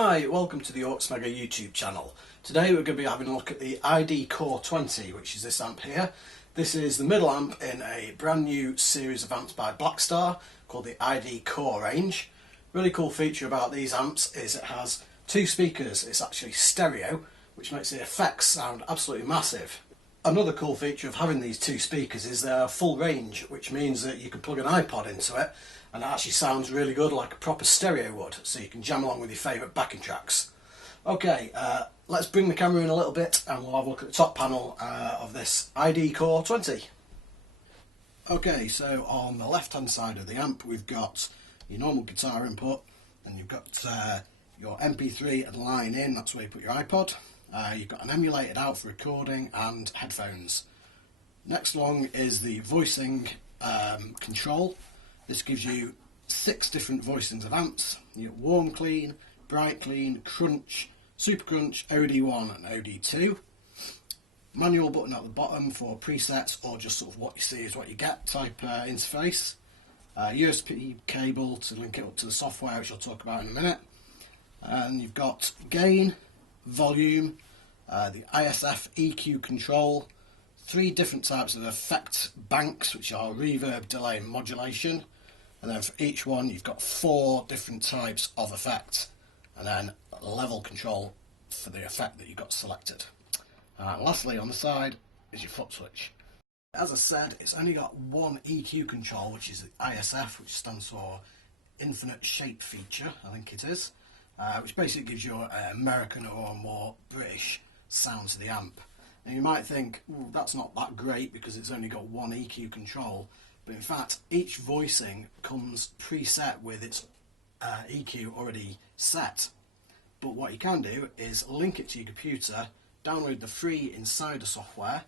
Hi, welcome to the Orksmegga YouTube channel. Today we're going to be having a look at the ID Core 20, which is this amp here. This is the middle amp in a brand new series of amps by Blackstar called the ID Core range. Really cool feature about these amps is it has two speakers. It's actually stereo, which makes the effects sound absolutely massive. Another cool feature of having these two speakers is they're full range, which means that you can plug an iPod into it and it actually sounds really good like a proper stereo would, so you can jam along with your favourite backing tracks. Okay, let's bring the camera in a little bit and we'll have a look at the top panel of this ID Core 20. Okay, so on the left hand side of the amp we've got your normal guitar input, and you've got your MP3 and line in, that's where you put your iPod. You've got an emulated out for recording and headphones. Next along is the voicing control. This gives you 6 different voicings of amps. You get warm clean, bright clean, crunch, super crunch, OD1 and OD2. Manual button at the bottom for presets or just sort of what you see is what you get type interface. USB cable to link it up to the software, which I'll talk about in a minute. And you've got gain, volume, the ISF EQ control, 3 different types of effect banks, which are reverb, delay and modulation, and then for each one you've got 4 different types of effect, and then level control for the effect that you've got selected. Lastly on the side is your foot switch. As I said, it's only got one EQ control, which is the ISF, which stands for Infinite Shape Feature, I think it is. Which basically gives you an American or more British sound to the amp. And you might think, that's not that great because it's only got one EQ control, but in fact each voicing comes preset with its EQ already set. But what you can do is link it to your computer, download the free Insider software,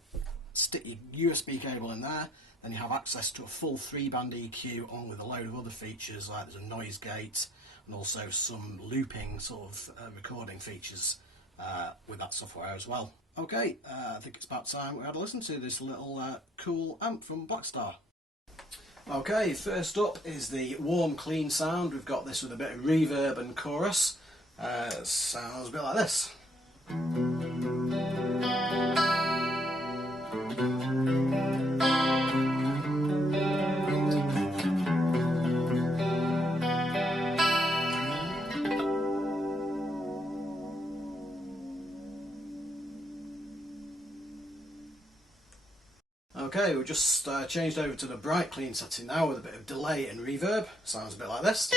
stick your USB cable in there, then you have access to a full 3-band EQ along with a load of other features, like there's a noise gate and also some looping sort of recording features with that software as well. Okay, I think it's about time we had a listen to this little cool amp from Blackstar. Okay, first up is the warm clean sound. We've got this with a bit of reverb and chorus. Sounds a bit like this. Okay, we've just changed over to the bright clean setting now with a bit of delay and reverb. Sounds a bit like this.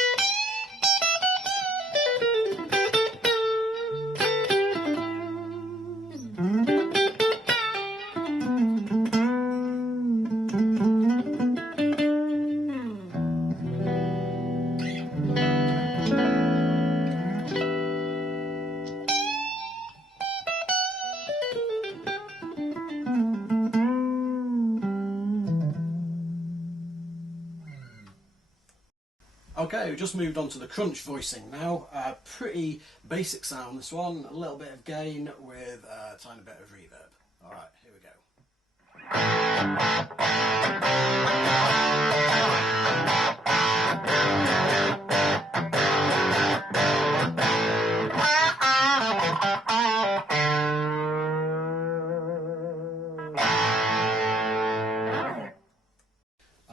Okay, we've just moved on to the crunch voicing now. Pretty basic sound this one, a little bit of gain with a tiny bit of reverb. Alright, here we go.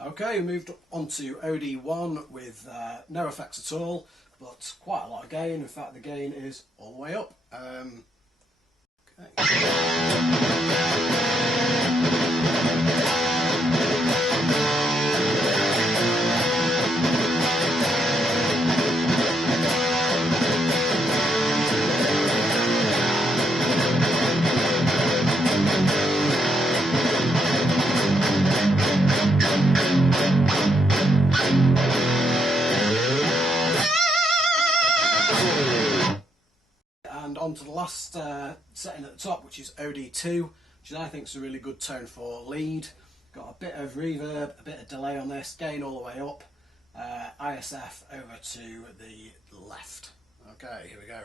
Okay, we moved on to OD1 with no effects at all, but quite a lot of gain. In fact, the gain is all the way up. And on to the last setting at the top, which is OD2, which I think is a really good tone for lead. Got a bit of reverb, a bit of delay on this, gain all the way up, ISF over to the left. Okay, here we go.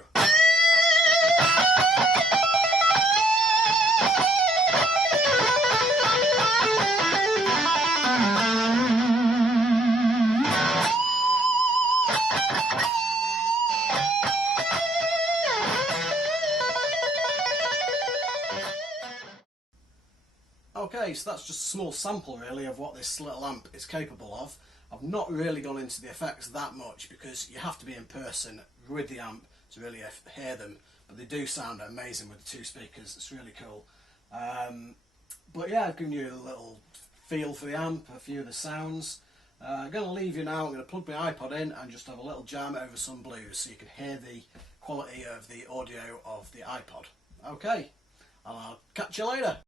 Okay, so that's just a small sample really of what this little amp is capable of. I've not really gone into the effects that much because you have to be in person with the amp to really hear them, but they do sound amazing with the two speakers. It's really cool. But yeah, I've given you a little feel for the amp, a few of the sounds. I'm going to leave you now. I'm going to plug my iPod in and just have a little jam over some blues so you can hear the quality of the audio of the iPod. Okay, and I'll catch you later.